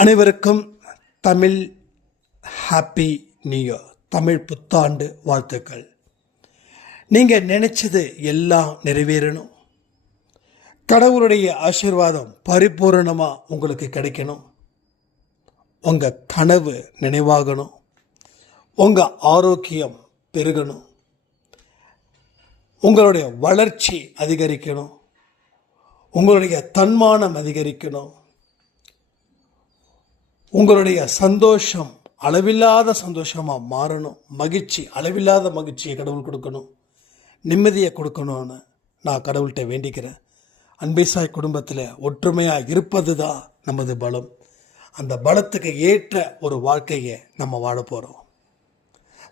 அனைவருக்கும் Tamil happy new year, Tamil புத்தாண்டு வாழ்த்துக்கள். நீங்கள் நினைச்சது எல்லாம் நிறைவேறணும். கடவுளுடைய ஆசீர்வாதம் பரிபூரணமாக உங்களுக்கு கிடைக்கணும். உங்கள் கனவு நினைவாகணும். உங்கள் ஆரோக்கியம் பெருகணும். உங்களுடைய வளர்ச்சி அதிகரிக்கணும். உங்களுடைய தன்மானம் அதிகரிக்கணும். உங்களுடைய சந்தோஷம் அளவில்லாத சந்தோஷமாக மாறணும். மகிழ்ச்சி அளவில்லாத மகிழ்ச்சியை கடவுள் கொடுக்கணும். நிம்மதியை கொடுக்கணும்னு நான் கடவுள்கிட்ட வேண்டிக்கிறேன். அன்பேசாய் குடும்பத்தில் ஒற்றுமையாக இருப்பது தான் நமது பலம். அந்த பலத்துக்கு ஏற்ற ஒரு வாழ்க்கையை நம்ம வாழ போகிறோம்.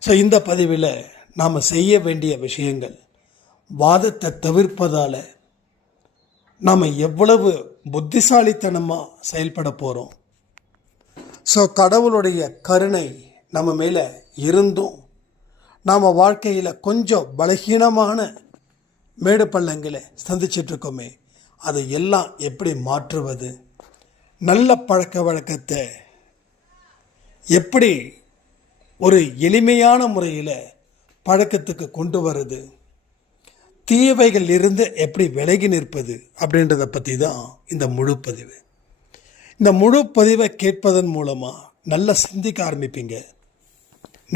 ஸோ இந்த பதிவில் நாம் செய்ய வேண்டிய விஷயங்கள், வாதத்தை தவிர்ப்பதால் நாம் எவ்வளவு புத்திசாலித்தனமாக செயல்பட போகிறோம். ஸோ கடவுளுடைய கருணை நம்ம மேலே இருந்தும் நாம் வாழ்க்கையில் கொஞ்சம் பலகீனமான மேடு பள்ளங்களை சந்திச்சிட்ருக்கோமே, அதை எல்லாம் எப்படி மாற்றுவது, நல்ல பழக்க வழக்கத்தை எப்படி ஒரு எளிமையான முறையில் பழக்கத்துக்கு கொண்டு வருது, தீயவைகள் இருந்து எப்படி விலகி நிற்பது அப்படின்றத பற்றி தான் இந்த முழு பதிவு. இந்த முழு பதிவை கேட்பதன் மூலமாக நல்லா சிந்திக்க ஆரம்பிப்பீங்க,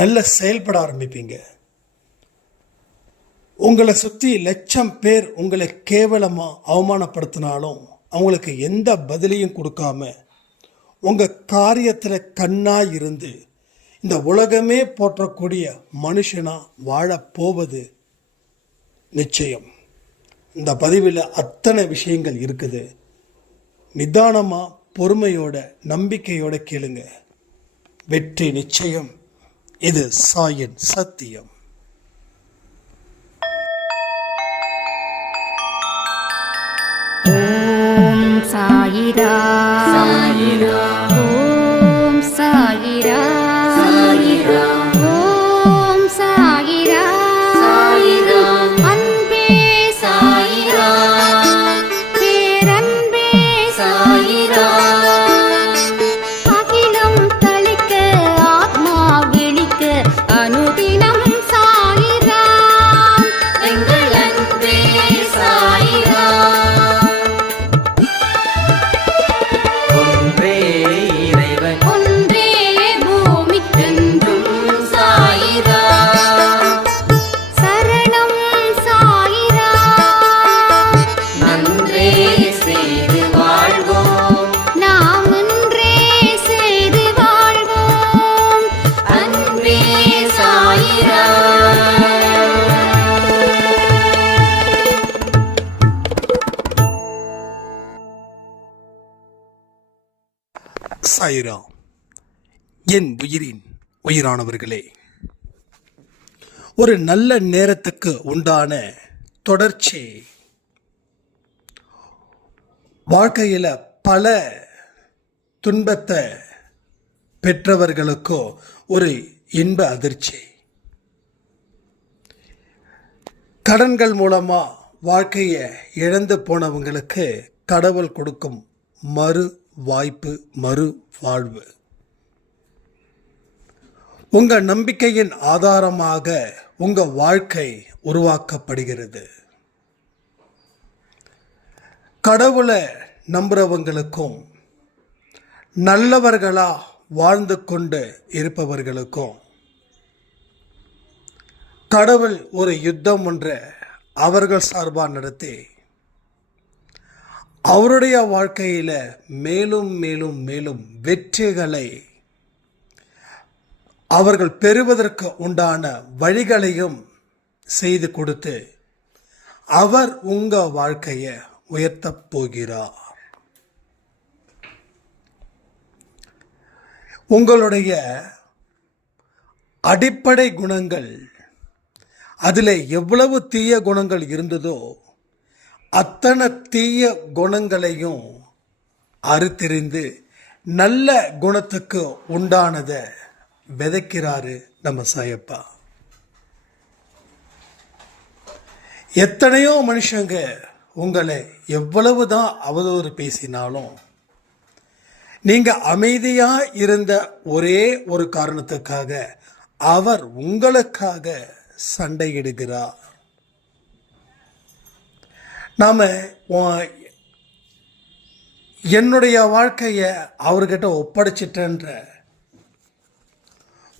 நல்ல செயல்பட ஆரம்பிப்பீங்க. உங்களை சுற்றி லட்சம் பேர் உங்களை கேவலமாக அவமானப்படுத்தினாலும் அவங்களுக்கு எந்த பதிலையும் கொடுக்காம உங்கள் காரியத்தில் கண்ணாக இருந்து இந்த உலகமே போற்றக்கூடிய மனுஷனாக வாழப்போவது நிச்சயம். இந்த பதிவில் அத்தனை விஷயங்கள் இருக்குது. நிதானமாக பொறுமையோட நம்பிக்கையோட கேளுங்க. வெற்றி நிச்சயம். இது சாயின் சத்தியம். ஓம் சாயிரா சாயிரா, ஓம் சாயிரா சாயிரா, ஓம் சாயிரா சாயிரா, அன்பே சாயிரா, பேரன்பே சாயிரா, அகிலம் தளிக்க ஆத்மா விழிக்க அனுதினம் சாயிரா, எங்கள் அன்பே சாயிரா. சாயிரா. என் உயிரின் உயிரானவர்களே, ஒரு நல்ல நேரத்துக்கு உண்டான தொடர்ச்சி வாழ்க்கையில் பல துன்பத்தை பெற்றவர்களுக்கோ ஒரு இன்ப அதிர்ச்சி. கடன்கள் மூலமாக வாழ்க்கையை இழந்து போனவங்களுக்கு கடவுள் கொடுக்கும் மறு வாய்ப்பு, மறு வாழ்வு. உங்கள் நம்பிக்கையின் ஆதாரமாக உங்கள் வாழ்க்கை உருவாக்கப்படுகிறது. கடவுளை நம்புறவங்களுக்கும் நல்லவர்களா வாழ்ந்து கொண்டு இருப்பவர்களுக்கும் கடவுள் ஒரு யுத்தம் ஒன்றை அவர்கள் சார்பாக நடத்தி அவருடைய வாழ்க்கையில் மேலும் மேலும் மேலும் வெற்றிகளை அவர்கள் பெறுவதற்கு உண்டான வழிகளையும் செய்து கொடுத்து அவர் உங்கள் வாழ்க்கையை உயர்த்தப் போகிறார். உங்களுடைய அடிப்படை குணங்கள், அதில் எவ்வளவு தீய குணங்கள் இருந்ததோ அத்தனை தீய குணங்களையும் அறுத்தெறிந்து நல்ல குணத்துக்கு உண்டானதை விதைக்கிறாரு நம்ம சாயப்பா. எத்தனையோ மனுஷங்க உங்களை எவ்வளவு தான் அவதூறு பேசினாலும் நீங்க அமைதியா இருந்த ஒரே ஒரு காரணத்துக்காக அவர் உங்களுக்காக சண்டையிடுகிறார். நாம என்னுடைய வாழ்க்கையை அவர்கிட்ட ஒப்படைச்சிட்டேன்ற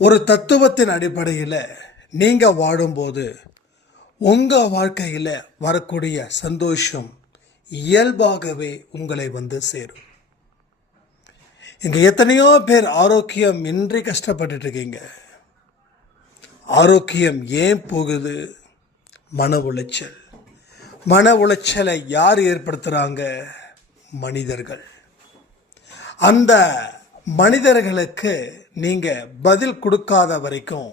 ஒரு தத்துவத்தின் அடிப்படையில் நீங்க வாழும்போது உங்க வாழ்க்கையில் வரக்கூடிய சந்தோஷம் இயல்பாகவே உங்களை வந்து சேரும். இங்க எத்தனையோ பேர் ஆரோக்கியம் இன்றி கஷ்டப்பட்டுட்டு இருக்கீங்க. ஆரோக்கியம் ஏன் போகுது? மன உளைச்சல். மன உளைச்சலை யார் ஏற்படுத்துறாங்க? மனிதர்கள். அந்த மனிதர்களுக்கு நீங்க பதில் கொடுக்காத வரைக்கும்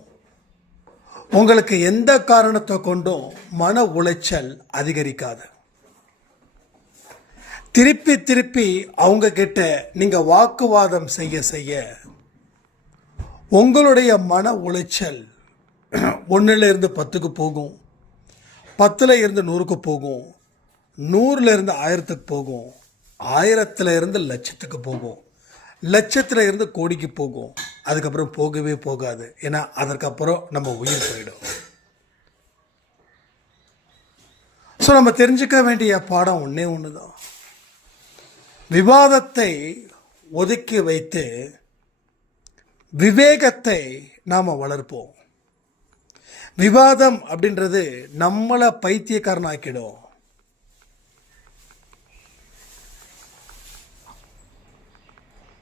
உங்களுக்கு எந்த காரணத்தை கொண்டும் மன உளைச்சல் அதிகரிக்காது. திருப்பி திருப்பி அவங்க கிட்ட நீங்க வாக்குவாதம் செய்ய செய்ய உங்களுடைய மன உளைச்சல் 1ல் 10க்கு போகும், 10ல் 100க்கு போகும், 100ல் 1000க்கு போகும், 1000ல் லட்சத்துக்கு போகும், லட்சத்தில் கோடிக்கு போகும். அதுக்கப்புறம் போகவே போகாது. ஏன்னா அதற்கப்புறம் நம்ம உயிர் போயிடும். ஸோ நம்ம தெரிஞ்சுக்க வேண்டிய பாடம் ஒன்றே ஒன்று தான். விவாதத்தை ஒதுக்கி வைத்து விவேகத்தை நாம் வளர்ப்போம். விவாதம் அப்படின்றது நம்மளை பைத்தியக்காரனாக்கிடும்.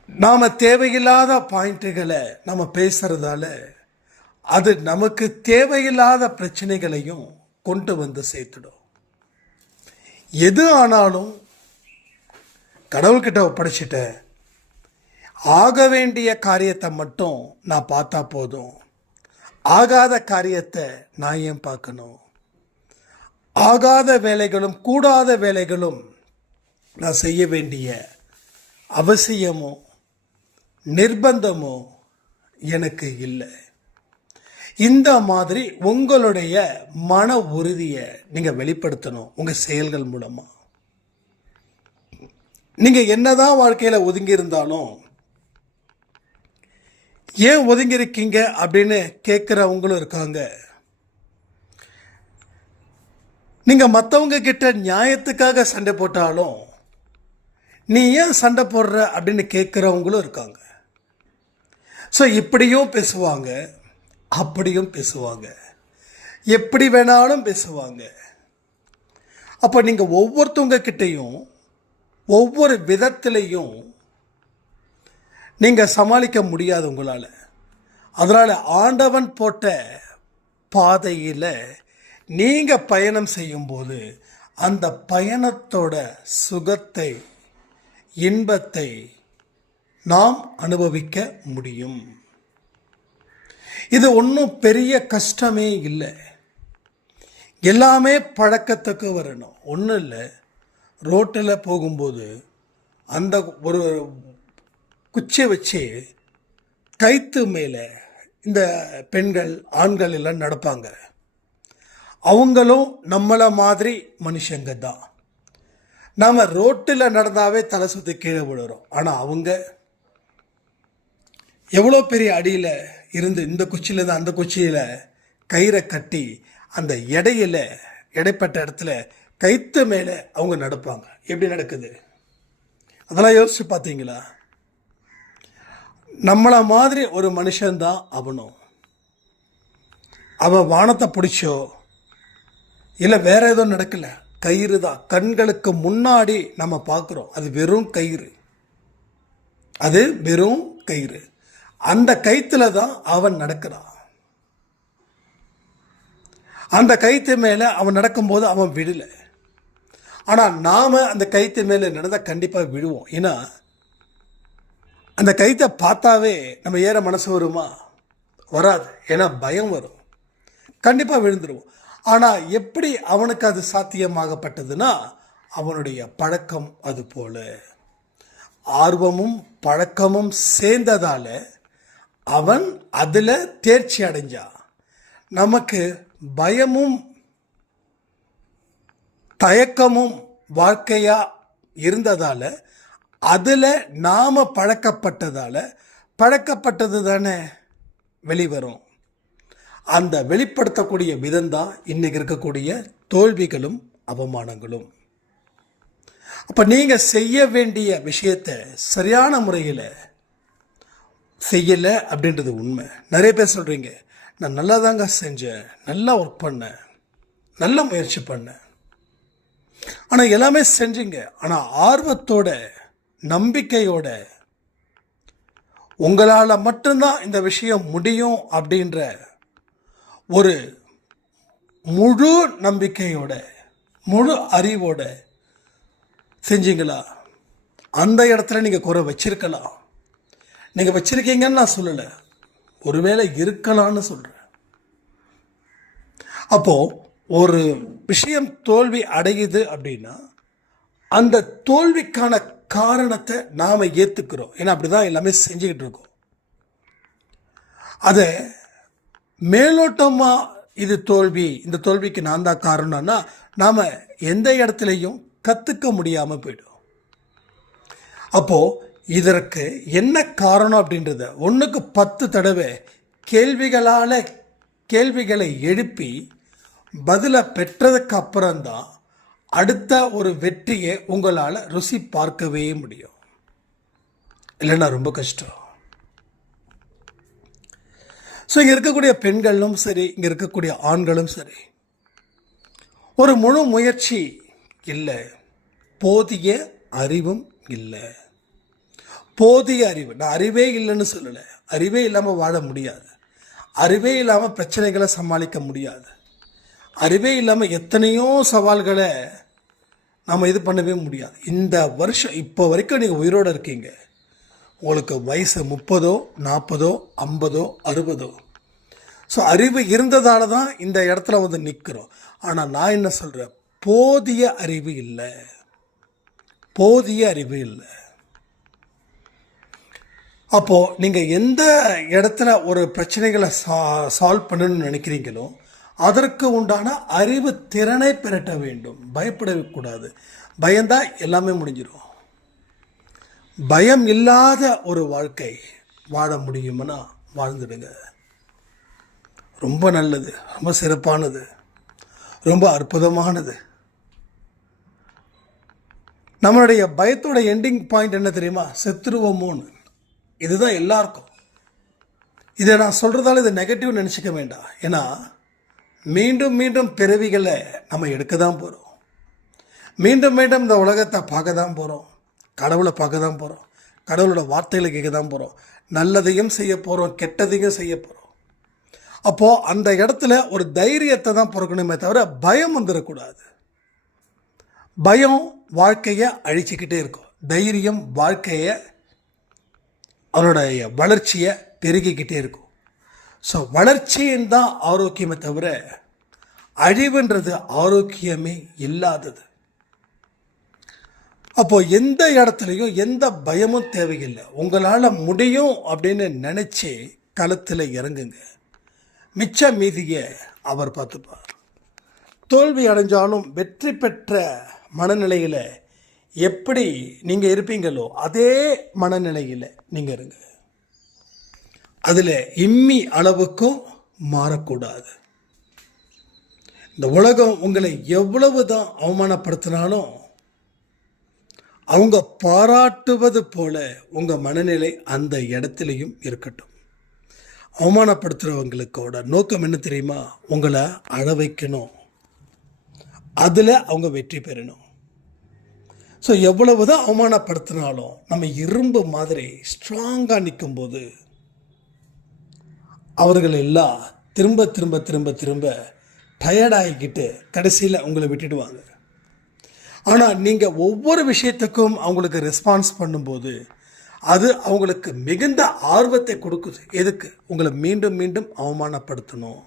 நாம் தேவையில்லாத பாயிண்ட்டுகளை நம்ம பேசுறதால அது நமக்கு தேவையில்லாத பிரச்சனைகளையும் கொண்டு வந்து சேர்த்துடும். எது ஆனாலும் கடவுள்கிட்ட ஒப்படைச்சிட்ட ஆக வேண்டிய காரியத்தை மட்டும் நான் பார்த்தா போதும். ஆகாத காரியத்தை நான் ஏன் பார்க்கணும்? ஆகாத வேலைகளும் கூடாத வேலைகளும் நான் செய்ய வேண்டிய அவசியமோ நிர்பந்தமோ எனக்கு இல்லை. இந்த மாதிரி உங்களுடைய மன உறுதியை நீங்கள் வெளிப்படுத்தணும் உங்கள் செயல்கள் மூலமாக. நீங்கள் என்னதான் வாழ்க்கையில் ஒதுங்கி இருந்தாலும் ஏன் ஒதுங்கி இருக்கீங்க அப்படின்னு கேட்குறவங்களும் இருக்காங்க. நீங்கள் மற்றவங்க கிட்ட நியாயத்துக்காக சண்டை போட்டாலும் நீ ஏன் சண்டை போடுற அப்படின்னு கேட்குறவங்களும் இருக்காங்க. ஸோ இப்படியும் பேசுவாங்க, அப்படியும் பேசுவாங்க, எப்படி வேணாலும் பேசுவாங்க. அப்போ நீங்கள் ஒவ்வொருத்தவங்க கிட்டையும் ஒவ்வொரு விதத்திலையும் நீங்கள் சமாளிக்க முடியாது உங்களால். அதனால் ஆண்டவன் போட்ட பாதையில் நீங்கள் பயணம் செய்யும்போது அந்த பயணத்தோட சுகத்தை இன்பத்தை நாம் அனுபவிக்க முடியும். இது ஒன்றும் பெரிய கஷ்டமே இல்லை. எல்லாமே பழக்கத்துக்கு வரணும். ஒன்றும் இல்லை, ரோட்டில் போகும்போது அந்த ஒரு குச்சியை வச்சு கைத்து மேலே இந்த பெண்கள் ஆண்கள் எல்லாம் நடப்பாங்க. அவங்களும் நம்மளை மாதிரி மனுஷங்க தான். நாம் ரோட்டில் நடந்தாவே தலை சுற்றி கீழே விழுறோம். ஆனால் அவங்க எவ்வளோ பெரிய அடியில் இருந்து இந்த குச்சியிலேருந்து அந்த குச்சியில் கயிறை கட்டி அந்த இடைப்பட்ட இடத்துல கைத்து மேலே அவங்க நடப்பாங்க. எப்படி நடக்குது அதெல்லாம் யோசிச்சு பார்த்தீங்களா? நம்மளை மாதிரி ஒரு மனுஷன்தான் அவனும். அவன் வானத்தை பிடிச்சோ இல்லை வேற ஏதோ நடக்கலை, கயிறு தான் கண்களுக்கு முன்னாடி நம்ம பார்க்குறோம். அது வெறும் கயிறு, அது வெறும் கயிறு. அந்த கயிற்றுல தான் அவன் நடக்கிறான். அந்த கயிற்று மேலே அவன் நடக்கும்போது அவன் விடலை. ஆனால் நாம் அந்த கயிற்று மேலே நடந்தால் கண்டிப்பாக விழுவோம். ஏன்னா அந்த கயிற்றை பார்த்தாவே நம்ம ஏற மனசு வருமா? வராது. ஏன்னா பயம் வரும், கண்டிப்பாக விழுந்துருவோம். ஆனால் எப்படி அவனுக்கு அது சாத்தியமாகப்பட்டதுன்னா அவனுடைய பழக்கம். அது போல ஆர்வமும் பழக்கமும் சேர்ந்ததால் அவன் அதில் தேர்ச்சி அடைஞ்சான். நமக்கு பயமும் தயக்கமும் வாழ்க்கையாக இருந்ததால் அதில் நாம் பழக்கப்பட்டது தானே வெளிவரும். அந்த வெளிப்படுத்தக்கூடிய விதம்தான் இன்றைக்கி இருக்கக்கூடிய தோல்விகளும் அவமானங்களும். அப்போ நீங்கள் செய்ய வேண்டிய விஷயத்தை சரியான முறையில் செய்யலை அப்படின்றது உண்மை. நிறைய பேர் சொல்கிறீங்க, நான் நல்லா தாங்க செஞ்சேன், நல்லா ஒர்க் பண்ணேன், நல்ல முயற்சி பண்ணேன், ஆனால் எல்லாமே செஞ்சீங்க, ஆனால் ஆர்வத்தோட நம்பிக்கையோட உங்களால் மட்டும்தான் இந்த விஷயம் முடியும் அப்படின்ற ஒரு முழு நம்பிக்கையோட முழு அறிவோட செஞ்சீங்களா? அந்த இடத்துல நீங்கள் குறை வச்சிருக்கலாம். நீங்கள் வச்சிருக்கீங்கன்னு நான் சொல்லலை, ஒருவேளை இருக்கலான்னு சொல்கிறேன். அப்போது ஒரு விஷயம் தோல்வி அடையுது அப்படின்னா அந்த தோல்விக்கான காரணத்தை நாம் ஏற்றுக்கிறோம். ஏன்னா அப்படி தான் எல்லாமே செஞ்சுக்கிட்டு இருக்கோம். அதை மேலோட்டமாக இது தோல்வி, இந்த தோல்விக்கு நான் தான் காரணம்னா நாம் எந்த இடத்துலையும் கற்றுக்க முடியாமல் போய்டும். அப்போது இதற்கு என்ன காரணம் அப்படின்றத 1க்கு 10 தடவை கேள்விகளை எழுப்பி பதிலை பெற்றதுக்கு அப்புறம்தான் அடுத்த ஒரு வெற்றியை உங்களால் ருசி பார்க்கவே முடியும். இல்லைன்னா ரொம்ப கஷ்டம். ஸோ இங்கே இருக்கக்கூடிய பெண்களும் சரி, இங்கே இருக்கக்கூடிய ஆண்களும் சரி, ஒரு முழு முயற்சி இல்லை, போதிய அறிவும் இல்லை. போதிய அறிவு, நான் அறிவே இல்லைன்னு சொல்லலை, அறிவே இல்லாமல் வாழ முடியாது, அறிவே இல்லாமல் பிரச்சனைகளை சமாளிக்க முடியாது, அறிவே இல்லாமல் எத்தனையோ சவால்களை நாம் இது பண்ணவே முடியாது. இந்த வருஷம் இப்போ வரைக்கும் நீங்கள் உயிரோடு இருக்கீங்க, உங்களுக்கு வயசு 30, 40, 50, 60. ஸோ அறிவு இருந்ததால தான் இந்த இடத்துல வந்து நிற்கிறோம். ஆனால் நான் என்ன சொல்கிறேன், போதிய அறிவு இல்லை, போதிய அறிவு இல்லை. அப்போது நீங்கள் எந்த இடத்துல ஒரு பிரச்சனைகளை சால்வ் பண்ணணும்னு நினைக்கிறீங்களோ அதற்கு உண்டான அறிவு திறனை பெறட்ட வேண்டும். பயப்படவே கூடாது. பயந்தால் எல்லாமே முடிஞ்சிடும். பயம் இல்லாத ஒரு வாழ்க்கை வாழ முடியும்னா வாழ்ந்துடுங்க. ரொம்ப நல்லது, ரொம்ப சிறப்பானது, ரொம்ப அற்புதமானது. நம்மளுடைய பயத்தோட எண்டிங் பாயிண்ட் என்ன தெரியுமா? செத்துருவோமோன்னு. இதுதான் எல்லாருக்கும். இதை நான் சொல்கிறதால இதை நெகட்டிவ் நினச்சிக்க வேண்டாம். ஏன்னா மீண்டும் மீண்டும் பிறவிகளை நம்ம எடுக்க தான் போகிறோம். மீண்டும் மீண்டும் இந்த உலகத்தை பார்க்க தான் போகிறோம், கடவுளை பார்க்க தான் போகிறோம், கடவுளோட வார்த்தைகளை கேட்க தான் போகிறோம், நல்லதையும் செய்ய போகிறோம், கெட்டதையும் செய்ய போகிறோம். அப்போது அந்த இடத்துல ஒரு தைரியத்தை தான் பிறக்கணுமே தவிர பயம் வந்துடக்கூடாது. பயம் வாழ்க்கையை அழிச்சிக்கிட்டே இருக்கும், தைரியம் வாழ்க்கையை அவருடைய வளர்ச்சியை பெருகிக்கிட்டே இருக்கும். ஸோ வளர்ச்சின்னு தான் ஆரோக்கியமே தவிர அழிவுன்றது ஆரோக்கியமே இல்லாதது. அப்போது எந்த இடத்துலையும் எந்த பயமும் தேவையில்லை. உங்களால் முடியும் அப்படின்னு நினச்சி களத்தில் இறங்குங்க. மிச்ச மீதியை அவர் பார்த்துப்பார். தோல்வி அடைஞ்சாலும் வெற்றி பெற்ற மனநிலையில் எப்படி நீங்கள் இருப்பீங்களோ அதே மனநிலையில் நீங்கள் இருங்க. அதில் இம்மி அளவுக்கும் மாறக்கூடாது. இந்த உலகம் உங்களை எவ்வளவு தான் அவமானப்படுத்தினாலும் அவங்க பாராட்டுவது போல உங்கள் மனநிலை அந்த இடத்துலையும் இருக்கட்டும். அவமானப்படுத்துகிறவங்களுக்கோட நோக்கம் என்ன தெரியுமா? உங்களை அழ வைக்கணும், அதில் அவங்க வெற்றி பெறணும். ஸோ எவ்வளவு தான் அவமானப்படுத்தினாலும் நம்ம இரும்பு மாதிரி ஸ்ட்ராங்காக நிற்கும்போது அவர்கள் எல்லாம் திரும்ப திரும்ப திரும்ப திரும்ப டயர்டாகிக்கிட்டு கடைசியில் உங்களை விட்டுடுவாங்க. ஆனால் நீங்கள் ஒவ்வொரு விஷயத்துக்கும் அவங்களுக்கு ரெஸ்பான்ஸ் பண்ணும்போது அது அவங்களுக்கு மிகுந்த ஆர்வத்தை கொடுக்குது. எதுக்கு? உங்களை மீண்டும் மீண்டும் அவமானப்படுத்தணும்.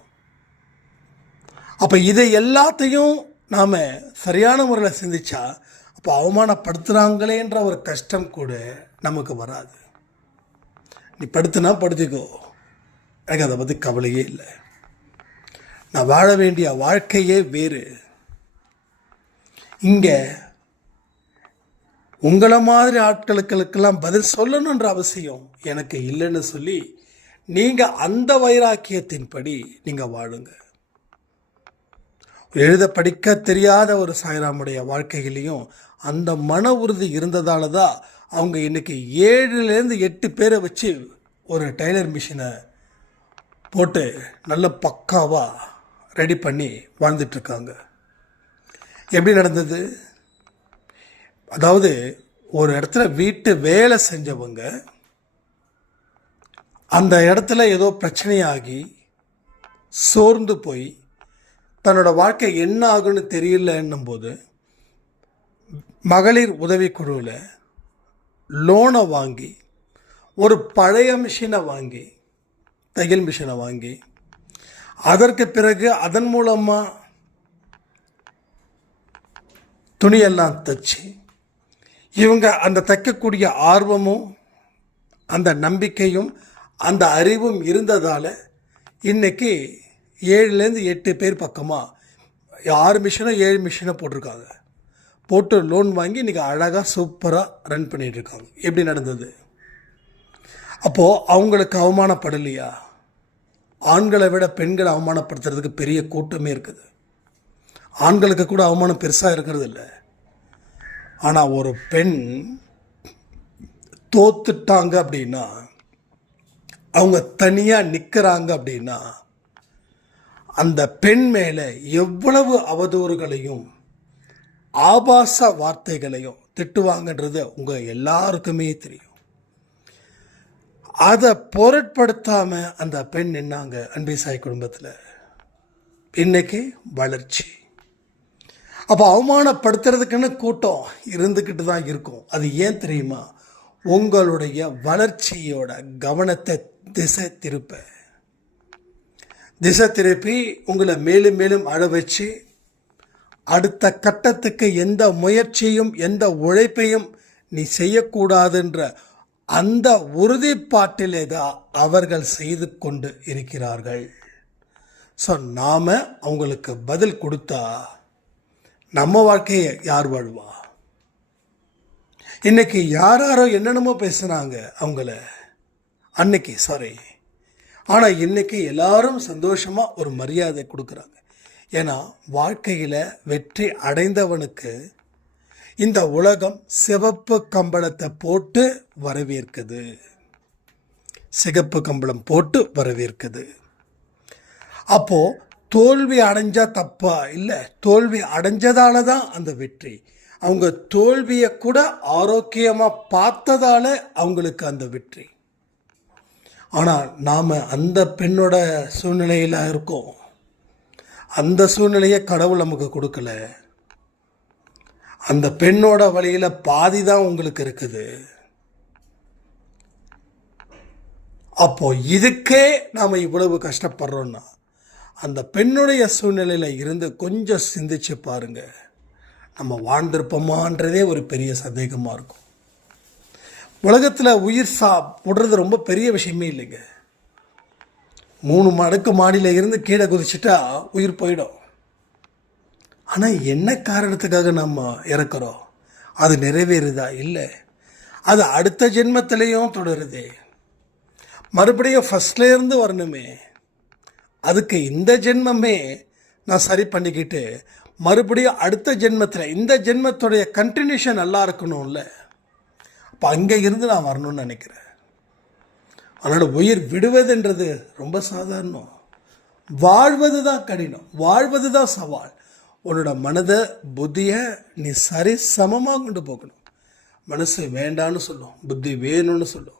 அப்போ இதை எல்லாத்தையும் நாம் சரியான முறையில் சிந்திச்சா அப்போ அவமானப்படுத்துகிறாங்களேன்ற ஒரு கஷ்டம் கூட நமக்கு வராது. நீ படுத்துனா படுத்திக்கோ, எனக்கு அதை பற்றி கவலையே இல்லை. நான் வாழ வேண்டிய வாழ்க்கையே வேறு. இங்கே உங்களை மாதிரி ஆட்களுக்கெல்லாம் பதில் சொல்லணுன்ற அவசியம் எனக்கு இல்லைன்னு சொல்லி நீங்கள் அந்த வைராக்கியத்தின்படி நீங்கள் வாழுங்க. எழுத படிக்க தெரியாத ஒரு சாய்ராமுடைய வாழ்க்கையிலையும் அந்த மன உறுதி இருந்ததால தான் அவங்க இன்றைக்கி 7லேருந்து 8 பேரை வச்சு ஒரு டைலர் மிஷினை போட்டு நல்ல பக்காவாக ரெடி பண்ணி வாழ்ந்துட்டுருக்காங்க. எப்படி நடந்தது? அதாவது ஒரு இடத்துல வீட்டு வேலை செஞ்சவங்க அந்த இடத்துல ஏதோ பிரச்சனையாகி சோர்ந்து போய் தன்னோட வாழ்க்கை என்ன ஆகுன்னு தெரியலன்னும் போது மகளிர் உதவிக்குழுவில் லோனை வாங்கி ஒரு பழைய மிஷினை வாங்கி, தையல் மிஷினை வாங்கி, அதற்கு பிறகு அதன் மூலமாக துணியெல்லாம் தைச்சி இவங்க அந்த தைக்கக்கூடிய ஆர்வமும் அந்த நம்பிக்கையும் அந்த அறிவும் இருந்ததால் இன்றைக்கி 7லேருந்து 8 பேர் பக்கமாக 6 மிஷினோ 7 மிஷினோ போட்டிருக்காங்க. போட்டு லோன் வாங்கி இன்றைக்கி அழகாக சூப்பராக ரன் பண்ணிகிட்ருக்காங்க. எப்படி நடந்தது? அப்போது அவங்களுக்கு அவமானப்படலையா? ஆண்களை விட பெண்களை அவமானப்படுத்துறதுக்கு பெரிய கூட்டமே இருக்குது. ஆண்களுக்கு கூட அவமானம் பெருசாக இருக்கிறது இல்லை. ஆனால் ஒரு பெண் தோத்துட்டாங்க அப்படின்னா, அவங்க தனியாக நிற்கிறாங்க அப்படின்னா, அந்த பெண் மேலே எவ்வளவு அவதூறுகளையும் ஆபாச வார்த்தைகளையும் திட்டுவாங்கன்றது உங்கள் எல்லாருக்குமே தெரியும். அதை பொருட்படுத்தாமல் அந்த பெண் நின்னாங்க அன்பே சாய் குடும்பத்தில். இன்னைக்கு வளர்ச்சி. அப்போ அவமானப்படுத்துறதுக்குன்னு கூட்டம் இருந்துக்கிட்டு தான் இருக்கும். அது ஏன் தெரியுமா? உங்களுடைய வளர்ச்சியோட கவனத்தை திசை திருப்பி உங்களை மேலும் மேலும் அழ வச்சு அடுத்த கட்டத்துக்கு எந்த முயற்சியும் எந்த உழைப்பையும் நீ செய்யக்கூடாதுன்ற அந்த உறுதிப்பாட்டிலே தான் அவர்கள் செய்து கொண்டு இருக்கிறார்கள். ஸோ நாம் அவங்களுக்கு பதில் கொடுத்தா நம்ம வாழ்க்கையை யார் வாழ்வா? இன்னைக்கு யாரோ என்னென்னமோ பேசுனாங்க அவங்கள அன்னைக்கு, ஆனால் இன்னைக்கு எல்லாரும் சந்தோஷமாக ஒரு மரியாதை கொடுக்குறாங்க. ஏன்னா வாழ்க்கையில் வெற்றி அடைந்தவனுக்கு இந்த உலகம் சிவப்பு கம்பளத்தை போட்டு வரவேற்குது. சிகப்பு கம்பளம் போட்டு வரவேற்குது. அப்போது தோல்வி அடைஞ்சா தப்பா? இல்லை, தோல்வி அடைஞ்சதால தான் அந்த வெற்றி. அவங்க தோல்வியை கூட ஆரோக்கியமாக பார்த்ததால அவங்களுக்கு அந்த வெற்றி. ஆனால் நாம் அந்த பெண்ணோட சூழ்நிலையில் இருக்கோம். அந்த சூழ்நிலையை கடவுள் நமக்கு கொடுக்கல. அந்த பெண்ணோட வழியில் பாதி தான் உங்களுக்கு இருக்குது. அப்போ இதுக்கே நாம் இவ்வளவு கஷ்டப்படுறோன்னா அந்த பெண்ணுடைய சூழ்நிலையில் இருந்து கொஞ்சம் சிந்திச்சு பாருங்க. நம்ம வாழ்ந்திருப்போமான்றதே ஒரு பெரிய சந்தேகமாக இருக்கும். உலகத்தில் உயிர் விடுறது ரொம்ப பெரிய விஷயமே இல்லைங்க. 3 அடுக்கு மாடியில் இருந்து கீழே குதிச்சுட்டா உயிர் போயிடும். ஆனால் என்ன காரணத்துக்காக நம்ம இறக்குறோம்? அது நிறைவேறுதா? இல்லை, அது அடுத்த ஜென்மத்திலையும் தொடருதே. மறுபடியும் ஃபஸ்ட்லேருந்து வரணுமே. அதுக்கு இந்த ஜென்மமே நான் சரி பண்ணிக்கிட்டு மறுபடியும் அடுத்த ஜென்மத்தில் இந்த ஜென்மத்துடைய கண்டினியூஷன் நல்லா இருக்கணும்ல. அப்போ அங்கே இருந்து நான் வரணும்னு நினைக்கிறேன். அதனால் உயிர் விடுவதுன்றது ரொம்ப சாதாரணம். வாழ்வது தான் கடினம், வாழ்வது தான் சவால். உன்னோட மனதை புத்தியை நீ சரி சமமாக கொண்டு போகணும். மனசு வேண்டான்னு சொல்லும், புத்தி வேணும்னு சொல்லும்.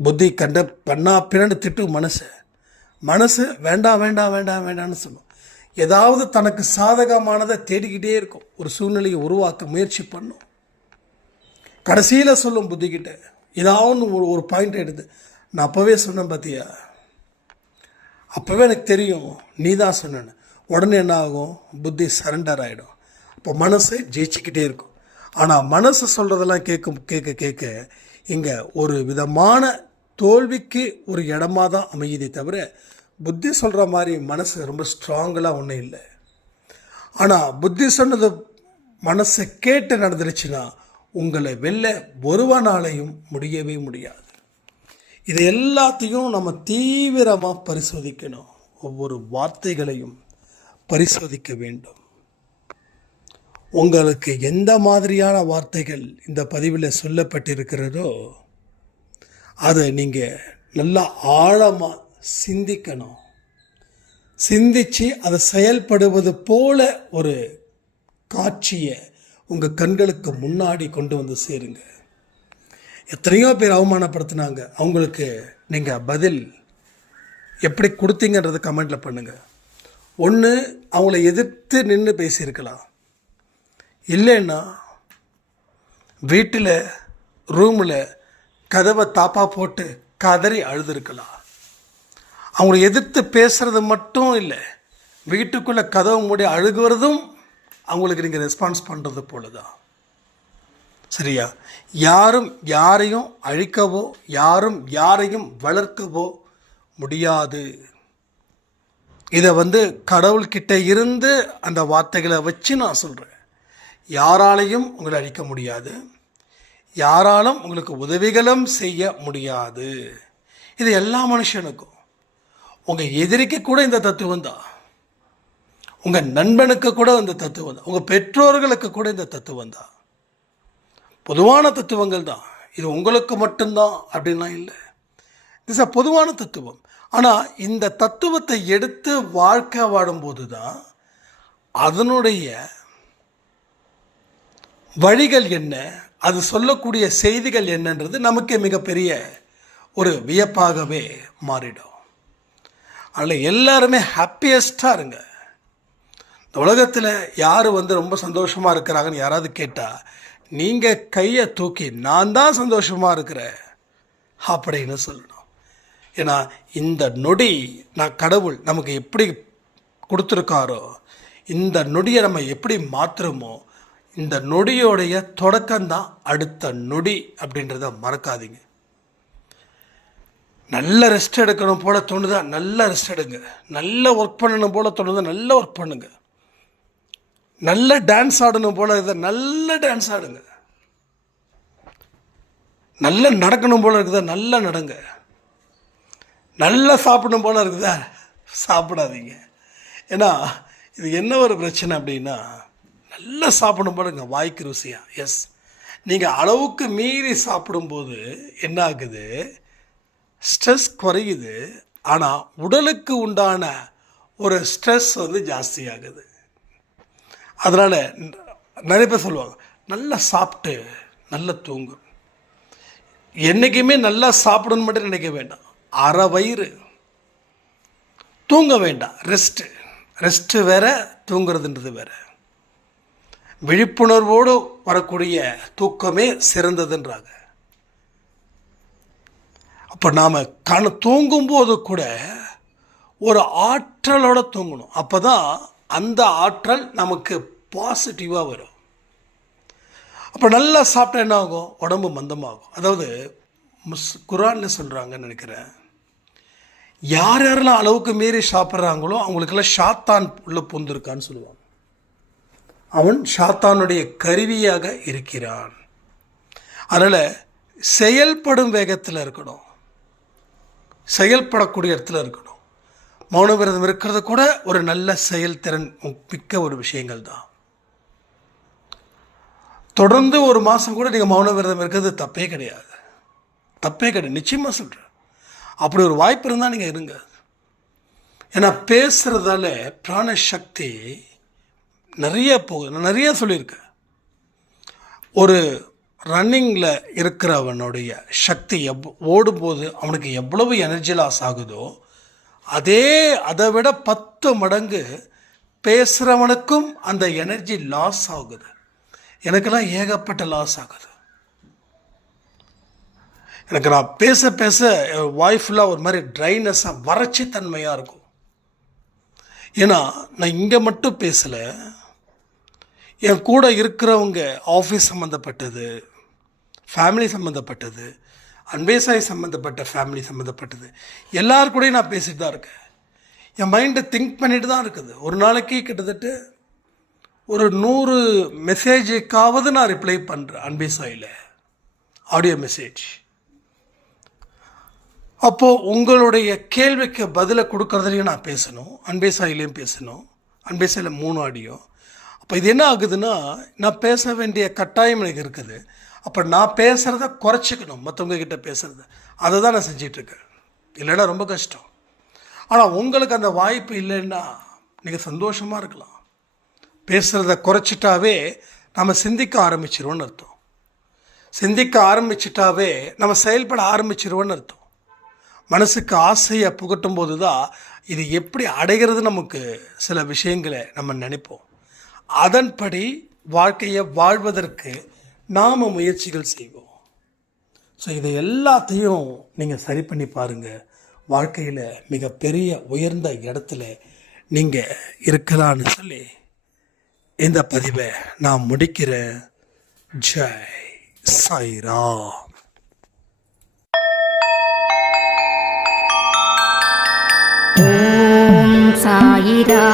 புத்தி பண்ணா பிறண்டு திட்டும் மனசு வேண்டாம் வேண்டாம் வேண்டாம் வேண்டாம்னு சொல்லும். ஏதாவது தனக்கு சாதகமானதை தேடிக்கிட்டே இருக்கும். ஒரு சூழ்நிலையை உருவாக்க முயற்சி பண்ணும். கடைசியில் சொல்லும் புத்திக்கிட்ட ஏதாவது ஒரு பாயிண்ட் எடுத்து, நான் அப்போவே சொன்னேன் பார்த்தியா, அப்போவே எனக்கு தெரியும் நீ தான் சொன்னேன்னு. உடனே என்ன ஆகும்? புத்தி சரண்டர் ஆகிடும். அப்போ மனசு ஜெயிச்சுக்கிட்டே இருக்கும். ஆனால் மனசு சொல்கிறதெல்லாம் கேட்க இங்கே ஒரு விதமான தோல்விக்கு ஒரு இடமா தான் அமையுதே தவிர புத்தி சொல்கிற மாதிரி மனசு ரொம்ப ஸ்ட்ராங்கெலாம் ஒன்றும் இல்லை. ஆனால் புத்தி சொன்னது மனசை கேட்டு நடந்துருச்சுன்னா உங்களை வெல்ல ஒருவனாலையும் முடியவே முடியாது. இது எல்லாத்தையும் நம்ம தீவிரமாக பரிசோதிக்கணும். ஒவ்வொரு வார்த்தைகளையும் பரிசோதிக்க வேண்டும். உங்களுக்கு எந்த மாதிரியான வார்த்தைகள் இந்த பதிவில் சொல்லப்பட்டிருக்கிறதோ அதை நீங்கள் நல்லா ஆழமாக சிந்திக்கணும். சிந்தித்து அதை செயல்படுவது போல ஒரு காட்சியை உங்கள் கண்களுக்கு முன்னாடி கொண்டு வந்து சேருங்க. எத்தனையோ பேர் அவமானப்படுத்தினாங்க, அவங்களுக்கு நீங்கள் பதில் எப்படி கொடுத்தீங்கன்றதை கமெண்டில் பண்ணுங்கள். ஒன்று, அவங்கள எதிர்த்து நின்று பேசியிருக்கலாம், இல்லைன்னா வீட்டில் ரூமில் கதவை தாப்பா போட்டு கதறி அழுதுருக்கலாம். அவங்கள எதிர்த்து பேசுகிறது மட்டும் இல்லை, வீட்டுக்குள்ளே கதவை மூடி அழுகுறதும் அவங்களுக்கு நீங்கள் ரெஸ்பான்ஸ் பண்ணுறது போல தான். சரியா? யாரும் யாரையும் அழிக்கவோ யாரும் யாரையும் வளர்க்கவோ முடியாது. இதை கடவுள்கிட்ட இருந்து அந்த வார்த்தைகளை வச்சு நான் சொல்கிறேன். யாராலையும் உங்களை அழிக்க முடியாது, யாராலும் உங்களுக்கு உதவிகளும் செய்ய முடியாது. இது எல்லா மனுஷனுக்கும். உங்கள் எதிரிக்கு கூட இந்த தத்துவம் தான், உங்கள் நண்பனுக்கு கூட இந்த தத்துவம் தான், உங்கள் பெற்றோர்களுக்கு கூட இந்த தத்துவம் தான். பொதுவான தத்துவங்கள் தான் இது. உங்களுக்கு மட்டும்தான் அப்படின்லாம் இல்லை. இது பொதுவான தத்துவம். ஆனால் இந்த தத்துவத்தை எடுத்து வாழ்க்கை வாடும்போது தான் அதனுடைய வழிகள் என்ன, அது சொல்லக்கூடிய செய்திகள் என்னன்றது நமக்கு மிகப்பெரிய ஒரு வியப்பாகவே மாறிடும். அதில் எல்லாருமே ஹாப்பியஸ்டாக இருங்க. இந்த உலகத்தில் யார் ரொம்ப சந்தோஷமாக இருக்கிறாங்கன்னு யாராவது கேட்டால் நீங்கள் கையை தூக்கி நான் தான் சந்தோஷமாக இருக்கிறேன் அப்படின்னு சொல்லணும். ஏன்னா இந்த நொடி நான் கடவுள் நமக்கு எப்படி கொடுத்துருக்காரோ, இந்த நொடியை நம்ம எப்படி மாற்றுறோமோ, இந்த நொடியோடைய தொடக்கம்தான் அடுத்த நொடி அப்படின்றத மறக்காதீங்க. நல்ல ரெஸ்ட் எடுக்கணும் போல தோணுதா, நல்ல ரெஸ்ட் எடுங்க. நல்ல ஒர்க் பண்ணணும் போல தோணுதா, நல்ல ஒர்க் பண்ணுங்க. நல்ல டான்ஸ் ஆடணும் போல இருக்குதா, நல்ல டான்ஸ் ஆடுங்க. நல்ல நடக்கணும் போல இருக்குதா, நல்லா நடங்க. நல்லா சாப்பிடணும் போல இருக்குதா, சாப்பிடாதீங்க. ஏன்னா இது என்ன ஒரு பிரச்சனை அப்படின்னா, நல்லா சாப்பிடும் போல இருங்க, வாய்க்கு ருசியா. எஸ், நீங்கள் அளவுக்கு மீறி சாப்பிடும்போது என்ன ஆகுது, ஸ்ட்ரெஸ் குறையுது. ஆனால் உடலுக்கு உண்டான ஒரு ஸ்ட்ரெஸ் ஜாஸ்தியாகுது. அதனால் நிறைய பேர் சொல்லுவாங்க, நல்லா சாப்பிட்டு நல்லா தூங்கும். என்றைக்குமே நல்லா சாப்பிடணும்னு மட்டும் நினைக்க வேண்டாம். அரை வயிறு தூங்க வேண்டாம். ரெஸ்ட்டு வேற, தூங்குறதுன்றது வேற. விழிப்புணர்வோடு வரக்கூடிய தூக்கமே சிறந்ததுன்றாங்க. அப்போ நாம் தூங்கும்போது கூட ஒரு ஆற்றலோடு தூங்கணும். அப்போ தான் அந்த ஆற்றல் நமக்கு பாசிட்டிவாக வரும். அப்போ நல்லா சாப்பிட்டா என்ன ஆகும், உடம்பு மந்தமாகும். அதாவது குரானில் சொல்கிறாங்கன்னு நினைக்கிறேன், யார் யாரெல்லாம் அளவுக்கு மீறி சாப்பிட்றாங்களோ அவங்களுக்கெல்லாம் ஷாத்தான் உள்ள பூந்திருக்கான்னு சொல்லுவாங்க. அவன் ஷாத்தானுடைய கருவியாக இருக்கிறான். அதனால் செயல்படும் வேகத்தில் இருக்கணும், செயல்படக்கூடிய இடத்துல இருக்கணும். மௌன விரதம் இருக்கிறது கூட ஒரு நல்ல செயல்திறன் மிக்க ஒரு விஷயங்கள் தான். தொடர்ந்து ஒரு மாதம் கூட நீங்கள் மௌன விரதம் இருக்கிறது தப்பே கிடையாது, தப்பே கிடையாது. நிச்சயமாக சொல்கிறேன். அப்படி ஒரு வாய்ப்பு இருந்தால் நீங்கள் இருங்க. ஏன்னா பேசுகிறதால பிராண சக்தி நிறைய போகுது. நான் நிறைய சொல்லியிருக்கேன். ஒரு ரன்னிங்கில் இருக்கிறவனுடைய சக்தி ஓடும்போது அவனுக்கு எவ்வளவு எனர்ஜி லாஸ் ஆகுதோ, அதை விட 10 மடங்கு பேசுகிறவனுக்கும் அந்த எனர்ஜி லாஸ் ஆகுது. எனக்கெல்லாம் ஏகப்பட்ட லாஸ் ஆகுது. எனக்கு நான் பேச பேச வாய் ஃபுல்லாக ஒரு மாதிரி ட்ரைனஸாக வறட்சி தன்மையாக இருக்கும். ஏன்னா நான் இங்கே மட்டும் பேசலை, என் கூட இருக்கிறவங்க ஆஃபீஸ் சம்மந்தப்பட்டது, ஃபேமிலி சம்மந்தப்பட்டது, அன்பேசாய் சம்மந்தப்பட்ட ஃபேமிலி சம்மந்தப்பட்டது, எல்லாரு கூடயும் நான் பேசிட்டு தான் இருக்கேன். என் மைண்டை திங்க் பண்ணிட்டு தான் இருக்குது. ஒரு நாளைக்கு கிட்டத்தட்ட ஒரு 100 மெசேஜுக்காவது நான் ரிப்ளை பண்ணுறேன் அன்பே சாயில், ஆடியோ மெசேஜ். அப்போது உங்களுடைய கேள்விக்கு பதிலை கொடுக்கறதுலையும் நான் பேசணும், அன்பே சாயிலையும் பேசணும். அன்பே சாயில் 3 ஆடியோ. அப்போ இது என்ன ஆகுதுன்னா, நான் பேச வேண்டிய கட்டாயம் எனக்கு இருக்குது. அப்போ நான் பேசுகிறத குறைச்சிக்கணும், மற்றவங்க கிட்ட பேசுகிறத. அதை தான் நான் செஞ்சிட்ருக்கேன். இல்லைன்னா ரொம்ப கஷ்டம். ஆனால் உங்களுக்கு அந்த வாய்ப்பு இல்லைன்னா நீங்கள் சந்தோஷமாக இருக்கலாம். பேசுகிறத குறைச்சிட்டாவே நம்ம சிந்திக்க ஆரம்பிச்சிருவோன்னு அர்த்தம். சிந்திக்க ஆரம்பிச்சிட்டாவே நம்ம செயல்பட ஆரம்பிச்சிருவோன்னு அர்த்தம். மனசுக்கு ஆசையை புகட்டும் போது தான் இது எப்படி அடைகிறது நமக்கு சில விஷயங்களை நம்ம நினைப்போம். அதன்படி வாழ்க்கையை வாழ்வதற்கு நாம் முயற்சிகள் செய்வோம். ஸோ இதை எல்லாத்தையும் நீங்கள் சரி பண்ணி பாருங்கள். வாழ்க்கையில் மிகப்பெரிய உயர்ந்த இடத்துல நீங்கள் இருக்கலான்னு சொல்லி இந்த பதிவை நான் முடிக்கிறேன். ஜெய் சாய்ராம். ஓம் சாயிரா.